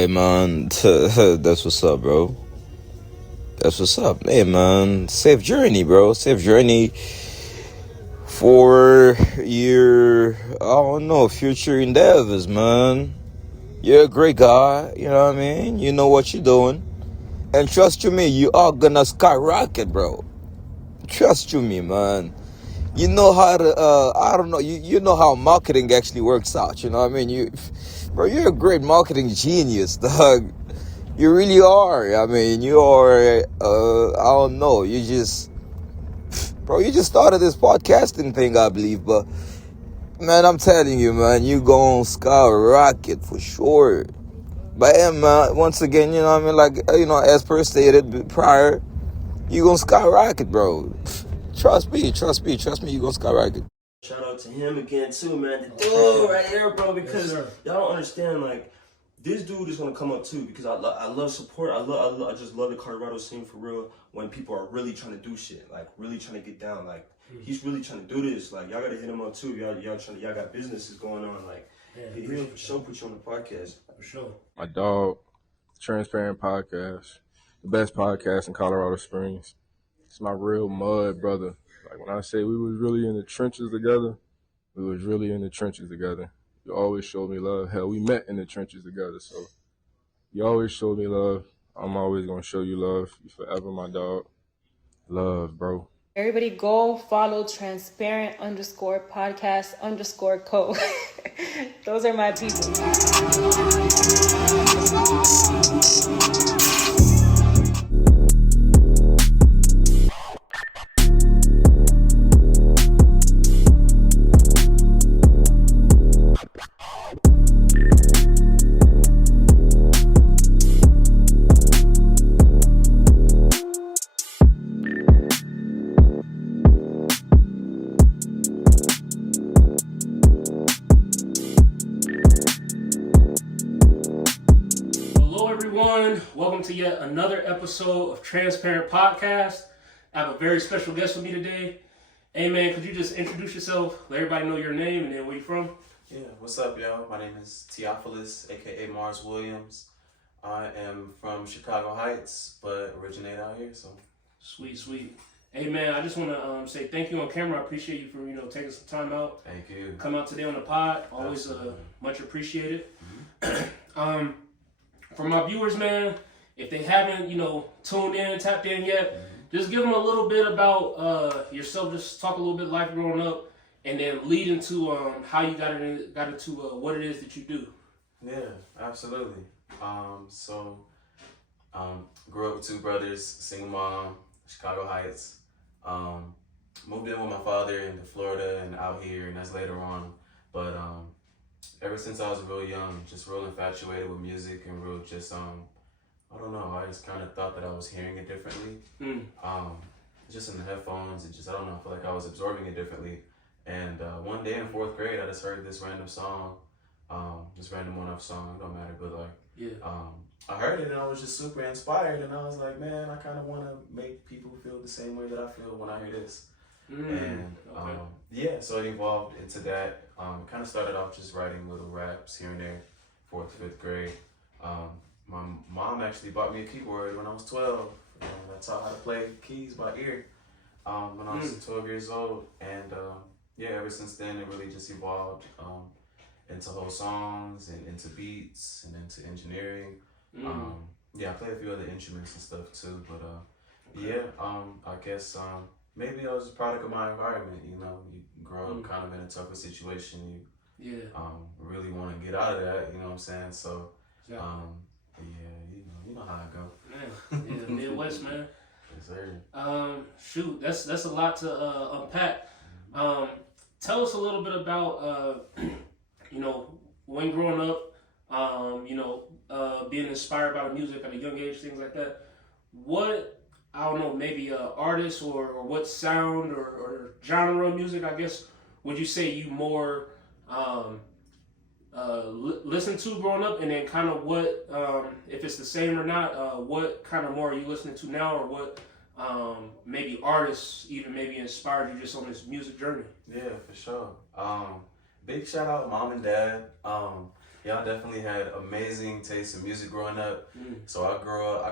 Hey man, that's what's up, bro. That's what's up. Hey man, safe journey, bro. Safe journey for your, I don't know, future endeavors, man. You're a great guy, you know what I mean? You know what you're doing. And trust you me, you are gonna skyrocket, bro. Trust you me, man. You know how to, I don't know, you know how marketing actually works out, you know what I mean? Bro, you're a great marketing genius, dog. You really are. I mean, you are, I don't know, you just started this podcasting thing, I believe, but, man, I'm telling you, man, you gon' skyrocket for sure. But, yeah, man, once again, you know what I mean, like, as per stated prior, you gon' skyrocket, bro. Trust me, you gon' skyrocket. Shout out to him again too, man. The dude right here, bro, because y'all don't understand, like, this dude is gonna come up too, because I love support. I just love the Colorado scene for real. When people are really trying to do shit, like really trying to get down, like he's really trying to do this. Like y'all gotta hit him up too. Y'all got businesses going on. Like he'll for sure put you on the podcast for sure. My dog, Transparent Podcast, the best podcast in Colorado Springs. It's my real mud brother. Like when I say we was really in the trenches together, we was really in the trenches together. You always showed me love. Hell, we met in the trenches together, so you always showed me love. I'm always gonna show you love. You forever my dog. Love, bro. Everybody go follow transparent_podcast_co. Those are my people. Welcome to yet another episode of Transparent Podcast. I have a very special guest with me today. Hey man, could you just introduce yourself, let everybody know your name and then where you from? Yeah, what's up y'all? My name is Teoifolis, aka Mars Williams. I am from Chicago Heights, but originate out here, so. Sweet. Hey man, I just want to say thank you on camera. I appreciate you for taking some time out. Thank you. Come out today on the pod. Always much appreciated. Mm-hmm. For my viewers, man, if they haven't, tuned in, tapped in yet, just give them a little bit about yourself. Just talk a little bit life growing up, and then lead into how you got into what it is that you do. Yeah, absolutely. Grew up with two brothers, single mom, Chicago Heights. Moved in with my father into Florida and out here, and that's later on. But ever since I was real young, just real infatuated with music and real just I don't know, I just kind of thought that I was hearing it differently. Just in the headphones, I don't know, I feel like I was absorbing it differently. And one day in 4th grade, I just heard this random song, this random one-off song, it don't matter, but I heard it and I was just super inspired, and I was like, man, I kind of want to make people feel the same way that I feel when I hear this. So it evolved into that. Kind of started off just writing little raps here and there, 4th, 5th grade. My mom actually bought me a keyboard when I was 12. And I taught how to play keys by ear when I was 12 years old. And ever since then, it really just evolved into whole songs and into beats and into engineering. I play a few other instruments and stuff too. But I guess maybe I was a product of my environment. You grow up kind of in a tougher situation. You really want to get out of that. You know what I'm saying? So. You know how I go. Yeah, Midwest, man. Yes, sir. Shoot, that's a lot to unpack. Tell us a little bit about, when growing up, being inspired by the music at a young age, things like that. What, I don't know, maybe artist or what sound or genre of music, I guess, would you say you more listen to growing up, and then kind of what, if it's the same or not, what kind of more are you listening to now, or what maybe artists even maybe inspired you just on this music journey? Yeah, for sure. Big shout out mom and dad. Y'all definitely had amazing taste in music growing up. So I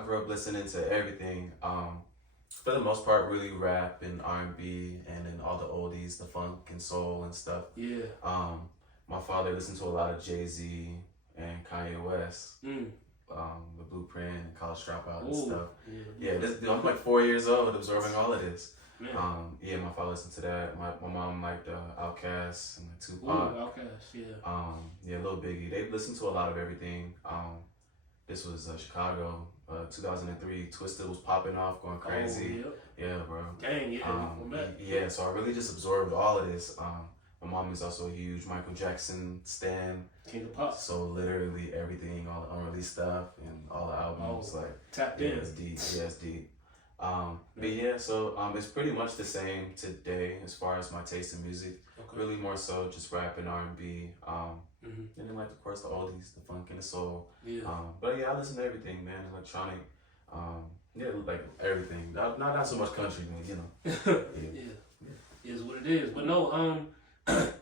grew up listening to everything. For the most part, really rap and R&B, and then all the oldies, the funk and soul and stuff. Yeah. My father listened to a lot of Jay-Z and Kanye West. The Blueprint and College Dropout and stuff. Yeah, I'm like 4 years old absorbing all of this. Yeah, my father listened to that. My mom liked Outkast and Tupac. Outkast, yeah. Yeah, Lil Biggie. They listened to a lot of everything. This was Chicago, 2003. Twisted was popping off, going crazy. Yeah, bro. Dang, yeah. Yeah, so I really just absorbed all of this. My mom is also a huge Michael Jackson stan. King of Pop. So literally everything, all the unreleased stuff and all the albums, like tapped yeah, in. it's deep. Yeah, it's deep. But yeah, so it's pretty much the same today as far as my taste in music. Okay. Really more so just rap and R&B. And then like of course the oldies, the funk and the soul. Yeah. But yeah, I listen to everything, man. Electronic. Yeah, like everything. Not so much country, man. You know. Yeah. Is what it is. But no,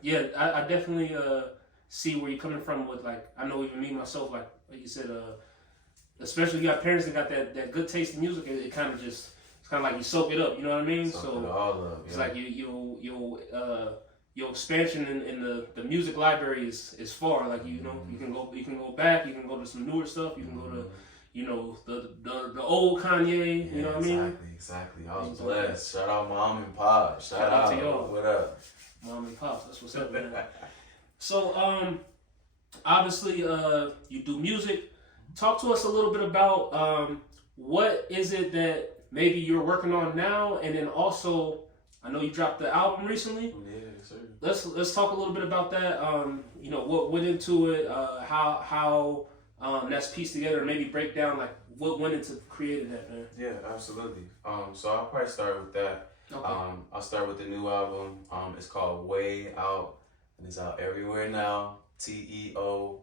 yeah, I definitely see where you're coming from with, like, I know even me myself, like you said, especially you got parents that got that good taste in music, it kind of just, it's kind of like you soak it up, you know what I mean? Soak it all up, it's like your expansion in the music library is far. Like, you know, you can go back, you can go to some newer stuff, you can go to, you know, the old Kanye, you know what I mean? Exactly. I was blessed. Shout out Mom and Pop. Shout out to y'all. What up? Mom and Pops, that's what's up, man. So, obviously, you do music. Talk to us a little bit about what is it that maybe you're working on now, and then also, I know you dropped the album recently. Yeah, sir. Let's talk a little bit about that. You know, what went into it, how that's pieced together, and maybe break down like what went into creating that, man. Yeah, absolutely. So I'll probably start with that. Okay. I'll start with the new album. It's called Way Out, and it's out everywhere now. Teoifolis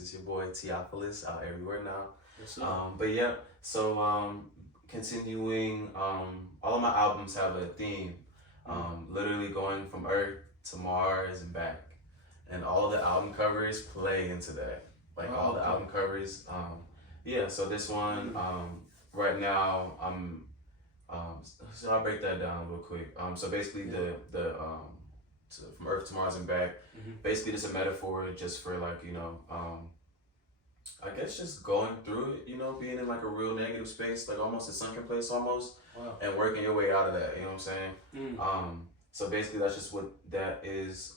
is your boy Teoifolis, out everywhere now. Yes, but yeah, so continuing, all of my albums have a theme, literally going from Earth to Mars and back, and all the album covers play into that. Like all the album covers. Yeah, so this one, right now, so I'll break that down real quick. So basically, from Earth to Mars and back, basically just a metaphor just for like, you know, I guess just going through it, you know, being in like a real negative space, like almost a sunken place almost, and working your way out of that, you know what I'm saying? So basically that's just what that is.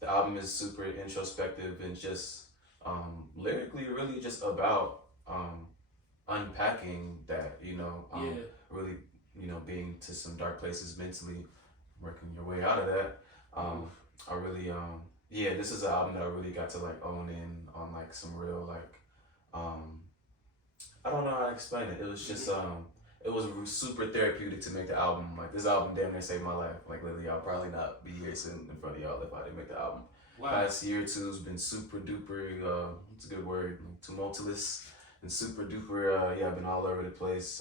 The album is super introspective and just lyrically really just about unpacking that, you know, really, you know, being to some dark places mentally, working your way out of that. I really, this is an album that I really got to like own in on like some real like, I don't know how to explain it. It was just, it was super therapeutic to make the album. Like this album damn near saved my life. Like literally, I'll probably not be here sitting in front of y'all if I didn't make the album. Wow. Last year or two has been super duper, it's a good word, tumultuous and super duper, I've been all over the place.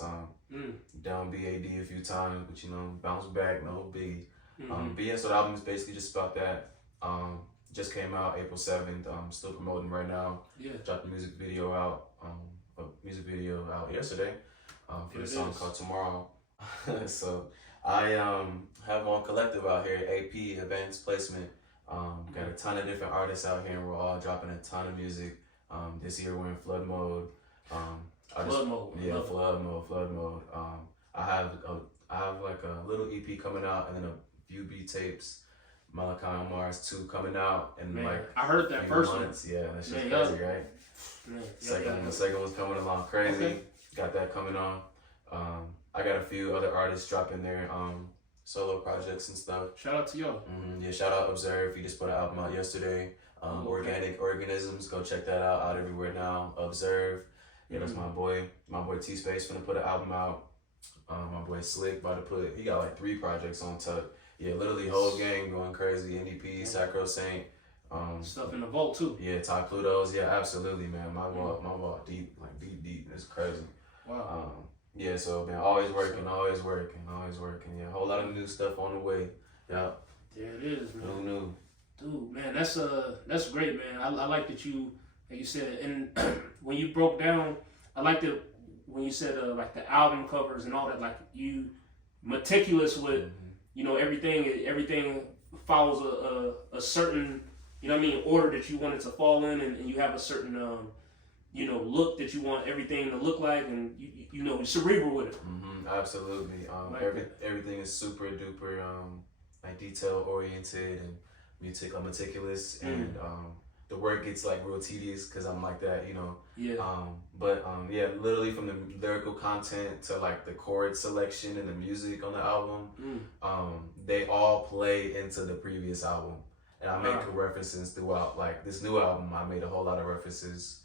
Down BAD a few times, but you know, bounce back, no biggie. But yeah, so the album is basically just about that. Just came out April 7th. I'm still promoting right now. Yeah. Dropped a music video out yesterday for the song called Tomorrow. So I have one collective out here, AP, Advanced Placement. Got a ton of different artists out here, and we're all dropping a ton of music. This year we're in flood mode. Flood mode. I have like a little EP coming out, and then a few beat tapes. Malachi on Mars 2 coming out, and like I heard that first months. One. Yeah, that's just crazy, right? The second one's coming along crazy. Okay. Got that coming on. I got a few other artists dropping their solo projects and stuff. Shout out to y'all. Yeah, shout out Observe. He just put an album out yesterday. Organic Organisms. Go check that out everywhere now. Observe. Yeah, that's my boy. My boy T Space finna put an album out. My boy Slick he got like 3 projects on tuck. Yeah, literally whole gang going crazy. NDP, Sacrosanct. Stuff in the vault too. Yeah, Ty Pluto's. Yeah, absolutely, man. My vault deep, like deep. It's crazy. Wow. Yeah, so man, always working. Yeah, a whole lot of new stuff on the way. Yeah. There it is, man. New. Dude, man, that's great, man. I like that like you said, and when you broke down, I liked it when you said like the album covers and all that. Like you meticulous with, everything follows a certain, order that you want it to fall in, and you have a certain look that you want everything to look like, and you're cerebral with it. Absolutely. Everything is super duper like detail oriented and meticulous, and the work gets like real tedious because I'm like that, Yeah. Literally from the lyrical content to like the chord selection and the music on the album, they all play into the previous album, and I make references throughout. Like this new album, I made a whole lot of references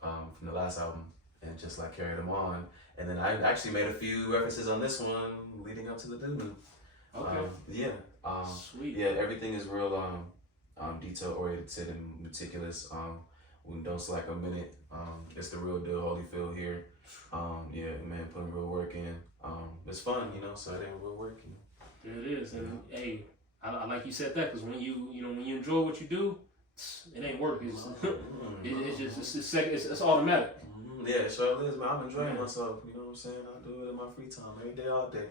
from the last album, and just like carried them on. And then I actually made a few references on this one leading up to the new one. Okay. Sweet. Yeah, everything is real detail oriented and meticulous. We don't slack a minute. It's the real deal, Holyfield here. Man, putting real work in. It's fun, so it ain't real work. Yeah, it is, and hey, I like you said that because when you enjoy what you do, it ain't work. It's automatic. Yeah, it sure is, man. I'm enjoying myself. You know what I'm saying? I do it in my free time every day, all day.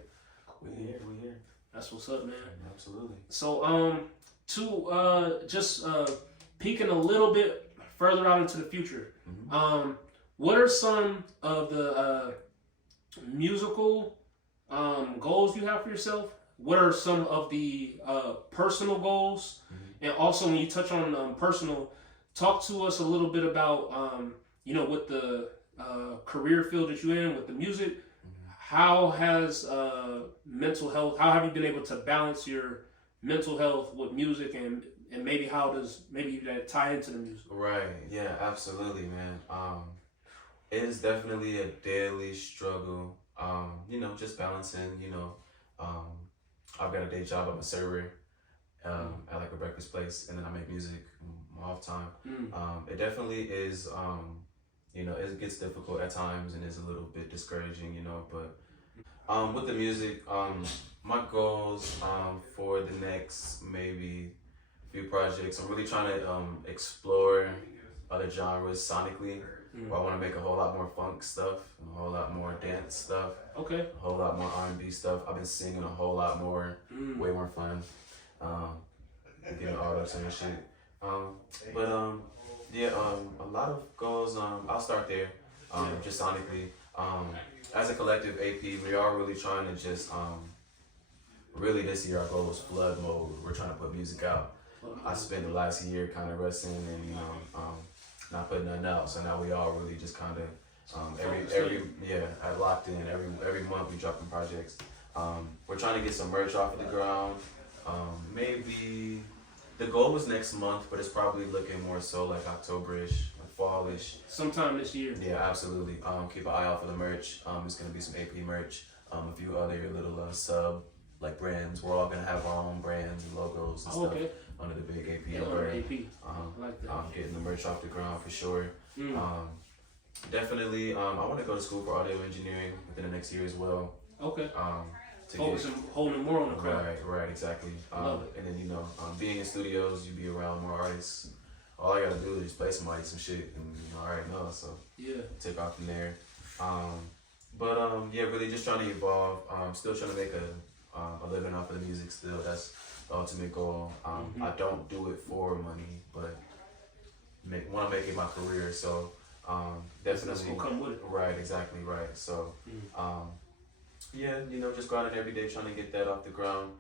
We here. That's what's up, man. Absolutely. So, just peeking a little bit further out into the future, what are some of the musical goals you have for yourself? What are some of the personal goals? And also, when you touch on personal, talk to us a little bit about, with the career field that you're in, with the music. How has mental health, how have you been able to balance your mental health with music, and maybe how does that tie into the music? Right, yeah, absolutely, man. It is definitely a daily struggle, just balancing, I've got a day job. I'm a server at like a breakfast place, and then I make music my off time. It definitely is, it gets difficult at times and is a little bit discouraging, but with the music, my goals for the next maybe few projects, I'm really trying to explore other genres sonically. Where I want to make a whole lot more funk stuff, a whole lot more dance stuff, Okay. a whole lot more R&B stuff. I've been singing a whole lot more, way more fun, getting autos and shit. A lot of goals. I'll start there, just sonically. As a collective AP, we are really trying to just, really this year our goal was flood mode. We're trying to put music out. I spent the last year kind of resting and not putting nothing out. So now we all really just kind of I locked in. Every month we dropping projects. We're trying to get some merch off of the ground. Maybe the goal was next month, but it's probably looking more so like October-ish, like fall-ish. Sometime this year. Yeah, absolutely. Keep an eye out for the merch. It's gonna be some AP merch. A few other little sub like brands. We're all gonna have our own brands and logos and stuff under the big AP umbrella. I like that. Getting the merch off the ground for sure. Definitely. I want to go to school for audio engineering within the next year as well. Okay. Holding more on the craft. Right, exactly. Love it. And then being in studios, you be around more artists. All I gotta do is just play somebody some shit, and I already know. So take off from there. Really just trying to evolve. Still trying to make a living off of the music. Still, that's the ultimate goal. I don't do it for money, but want to make it my career. So definitely. That's gonna come with it. Right, exactly right. So just go out every day trying to get that off the ground.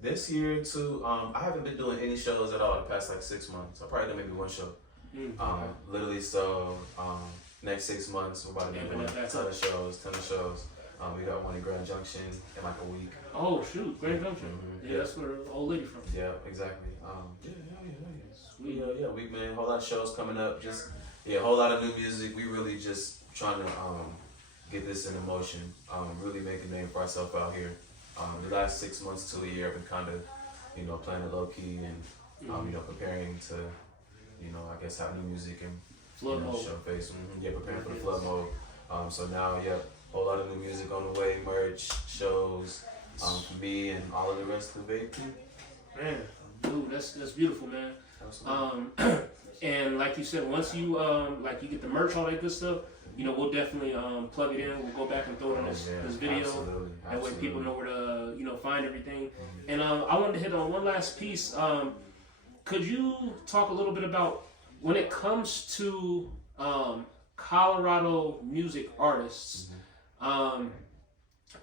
This year too, I haven't been doing any shows at all the past like 6 months. I probably done maybe one show. Literally, so next 6 months we're about to be doing a ton of shows. We got one in Grand Junction in like a week. Oh shoot, Grand Junction. Yeah, that's where the old lady from. Yeah, exactly. Sweet. We man, a whole lot of shows coming up. Just a whole lot of new music. We really just trying to get this in motion. Really make a name for ourselves out here. The last 6 months to a year, I've been kind of, playing it low key and preparing to, I guess have new music and flood mode. Show face. Preparing for the flood mode. So now, whole lot of new music on the way, merch, shows, for me and all of the rest of the AP. Man, Dude, that's beautiful, man. And like you said, once you like you get the merch, all that good stuff, you know, we'll definitely plug it in. We'll go back and throw it in this video. Absolutely. That way people know where to, you know, find everything. And I wanted to hit on one last piece. Could you talk a little bit about when it comes to Colorado music artists?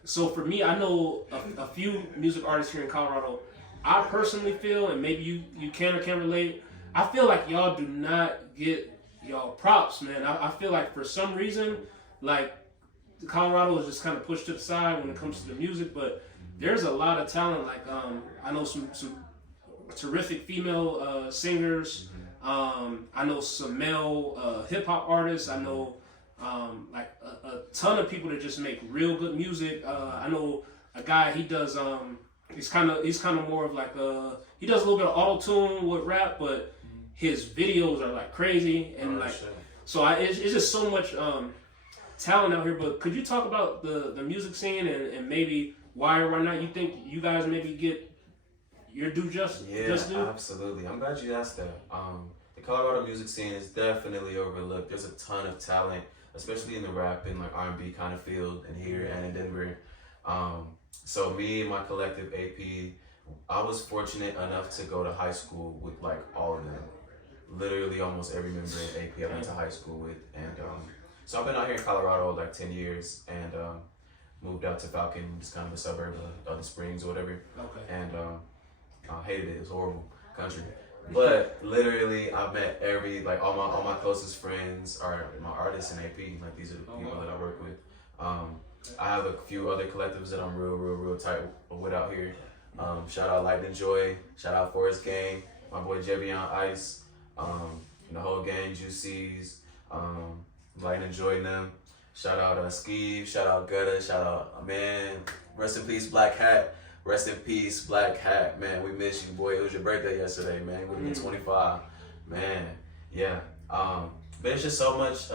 So for me, I know a few music artists here in Colorado. I personally feel, and maybe you can or can't relate, I feel like y'all do not get y'all props, man. I feel like for some reason, like Colorado is just kind of pushed to the side when it comes to the music, but there's a lot of talent. Like I know some terrific female singers. I know some male hip hop artists. I know like a ton of people that just make real good music. I know a guy, he does he's kind of more of like he does a little bit of auto tune with rap, but his videos are like crazy and so it's just so much talent out here. But could you talk about the music scene and maybe why or why not you think you guys maybe get your due just due? Absolutely. I'm glad you asked that. The Colorado music scene is definitely overlooked. There's a ton of talent, especially in the rap and like R&B kind of field, and here and in Denver. So me and my collective AP, I was fortunate enough to go to high school with like all of them. Literally almost every member in AP I went to high school with, and so I've been out here in Colorado like 10 years, and moved out to Falcon, just kind of a suburb of the Springs or whatever. Okay. And I hated it. It was horrible country. But literally, I met all my closest friends are my artists in AP. Like these are the people that I work with. I have a few other collectives that I'm real tight with out here. Shout out Lightning Joy. Shout out Forest Gang. My boy Jevion Ice. The whole gang, Juicies. Lightning Joy and them. Shout out Skeeve. Shout out Gutta. Shout out man. Rest in peace, Black Hat. Rest in peace, Black Hat, man. We miss you, boy. It was your birthday yesterday, man. Would have been 25, man. Yeah. But it's just so much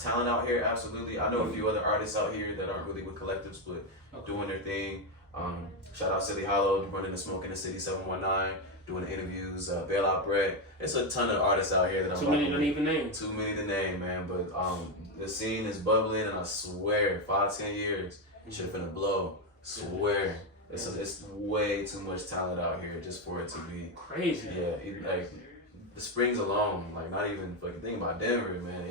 talent out here. Absolutely. I know a few other artists out here that aren't really with collectives, but doing their thing. Shout out Silly Hollow, running the Smoke in the City 719, doing the interviews. Bailout Bread. It's a ton of artists out here that I'm. Too many to even name. Too many to name, man. But the scene is bubbling, and I swear, 5-10 years, shit finna blow. Swear. It's way too much talent out here just for it to be crazy. Yeah, like the Springs alone, like not even fucking think about Denver, man.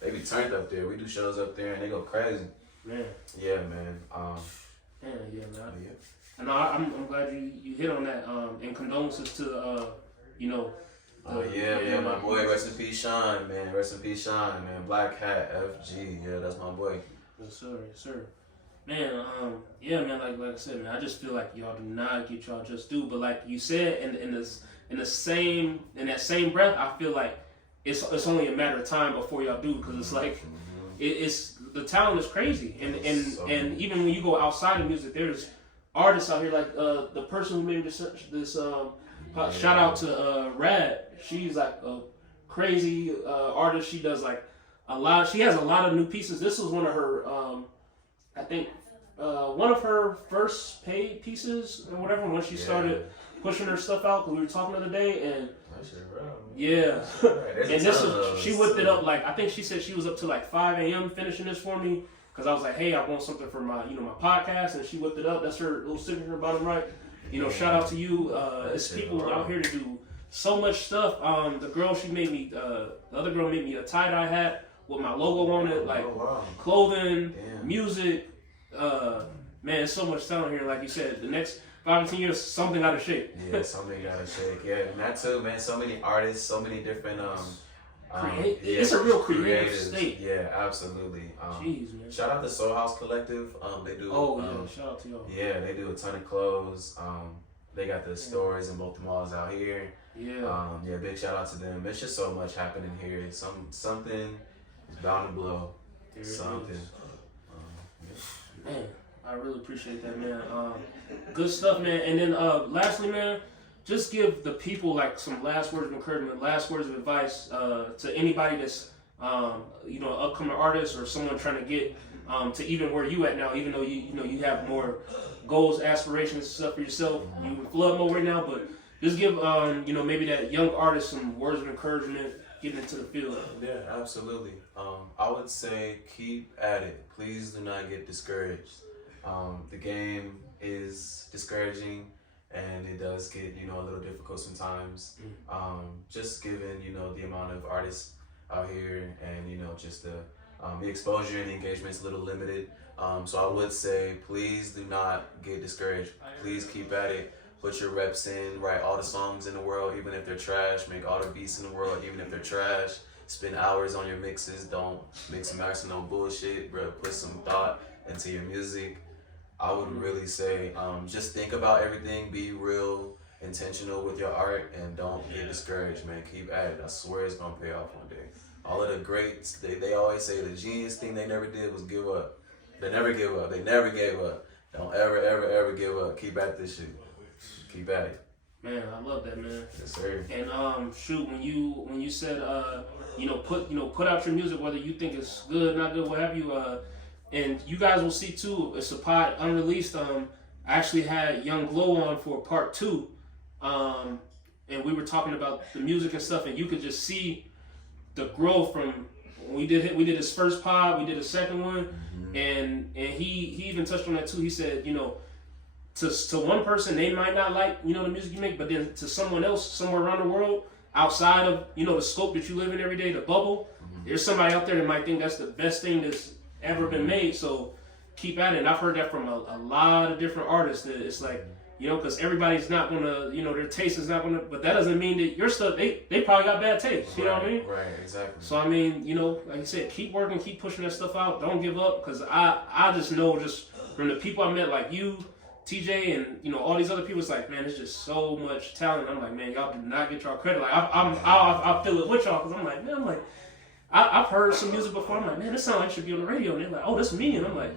They be turned up there. We do shows up there and they go crazy. Man. Yeah, man. Man. Yeah. And I'm glad you hit on that. And condolences to my boy. Rest in peace, Sean, man. Rest in peace, Sean, man. Black Hat, FG. Yeah, that's my boy. Yes, sir. Man, man, like I said, man, I just feel like y'all do not get y'all just due. But like you said, in that same breath, I feel like it's only a matter of time before y'all do, because it's like it's the talent is crazy, and even when you go outside of music, there's artists out here like the person who made this shout out to Rad. She's like a crazy artist. She does like a lot. She has a lot of new pieces. This was one of her. I think one of her first paid pieces or whatever when she started pushing her stuff out, because we were talking the other day, and and she whipped it up like I think she said she was up to like 5 a.m. finishing this for me, because I was like, hey, I want something for my my podcast, and she whipped it up. That's her little signature bottom right. Shout out to you. It's people out here to do so much stuff. The girl, she made me the other girl made me a tie-dye hat with my logo on it, like clothing, music. Man, so much talent here. Like you said, the next 5 to 10 years, something out of shape. Yeah, something out of shape. Yeah, and that too, man. So many artists, so many different. It's a real creative state. Yeah, absolutely. Jeez, man. Shout out to Soul House Collective. They do. Shout out to y'all. Yeah, they do a ton of clothes. They got the stores in both the malls out here. Yeah. Big shout out to them. There's just so much happening here. Something is bound to blow. Something. Man, I really appreciate that, man. Good stuff, man. And then lastly, man, just give the people like some last words of encouragement, last words of advice to anybody that's upcoming artist or someone trying to get to even where you at now, even though you have more goals, aspirations, stuff for yourself. You in flood mode right now, but just give maybe that young artist some words of encouragement getting into the field. Yeah, absolutely. I would say keep at it. Please do not get discouraged. The game is discouraging, and it does get a little difficult sometimes. Just given the amount of artists out here, and just the exposure and the engagement is a little limited. So I would say please do not get discouraged. Please keep at it. Put your reps in, write all the songs in the world, even if they're trash. Make all the beats in the world, even if they're trash. Spend hours on your mixes. Don't mix and match no bullshit, bro. Put some thought into your music. I would really say just think about everything. Be real intentional with your art, and don't get discouraged, man. Keep at it. I swear it's going to pay off one day. All of the greats, they always say the genius thing they never did was give up. They never give up. They never gave up. Don't ever, ever, ever give up. Keep at this shit. Keep at it. Man, I love that, man. Yes, sir. And shoot, when you said put out your music, whether you think it's good, not good, what have you, and you guys will see too, it's a pod unreleased. I actually had Young Glow on for part 2, and we were talking about the music and stuff, and you could just see the growth from when we did his first pod, we did a second one, and he even touched on that too. He said, to one person, they might not like, the music you make, but then to someone else somewhere around the world, outside of, the scope that you live in every day, the bubble, there's somebody out there that might think that's the best thing that's ever been made. So keep at it. And I've heard that from a lot of different artists, that it's like, because everybody's not going to, their taste is not going to, but that doesn't mean that your stuff, they probably got bad taste. You know what I mean? Right, exactly. So, I mean, like you said, keep working, keep pushing that stuff out. Don't give up, because I just know, just from the people I met, like you, TJ, and all these other people, it's like, man, there's just so much talent. I'm like, man, y'all do not get y'all credit. Like I feel it with y'all, because I'm like, I've heard some music before. I'm like, man, this sounds like it should be on the radio. And they're like, oh, this me. And I'm like,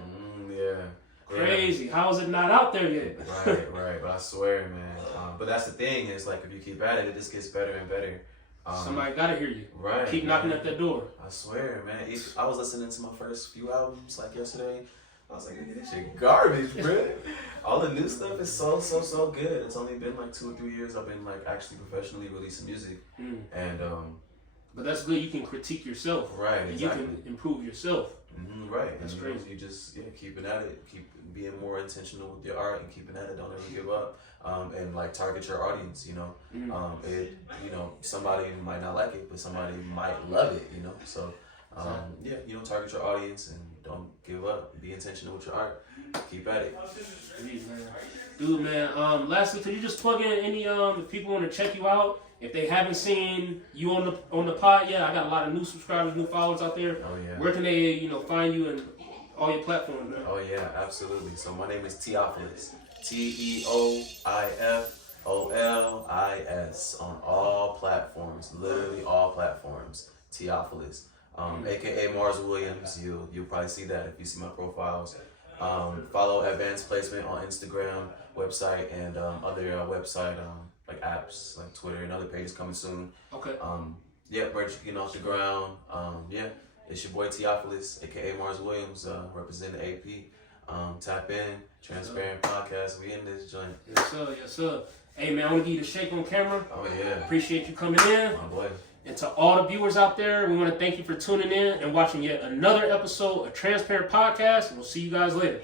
crazy. How is it not out there yet? Right. But I swear, man. But that's the thing, is like, if you keep at it, it just gets better and better. Somebody gotta hear you. Right. Keep knocking at that door. I swear, man. I was listening to my first few albums like yesterday. I was like, nigga, this shit garbage, bro. All the new stuff is so good. It's only been like 2 or 3 years I've been like actually professionally releasing music, and but that's good. You can critique yourself, right? And exactly. you can improve yourself. Right. That's and crazy. You just keeping at it, keep being more intentional with your art, and keeping at it. Don't ever give up, and like target your audience. Somebody might not like it, but somebody might love it. So. Target your audience and don't give up. Be intentional with your art. Keep at it. Dude, man. Lastly, could you just plug in any if people want to check you out, if they haven't seen you on the pod yet? I got a lot of new subscribers, new followers out there. Oh yeah. Where can they find you and all your platforms, man? Oh yeah, absolutely. So my name is Teoifolis. Teoifolis on all platforms. Literally all platforms. Teoifolis. AKA Mars Williams. You'll probably see that if you see my profiles. Follow Advanced Placement on Instagram, website, and other website like apps like Twitter and other pages coming soon. Okay. Merch getting off the ground. It's your boy Teoifolis, AKA Mars Williams, representing AP. Tap in, Transparent Podcast. We in this joint. Yes sir. Hey man, I want to give you the shake on camera. Oh yeah. Appreciate you coming in. My boy. And to all the viewers out there, we want to thank you for tuning in and watching yet another episode of Transparent Podcast. And we'll see you guys later.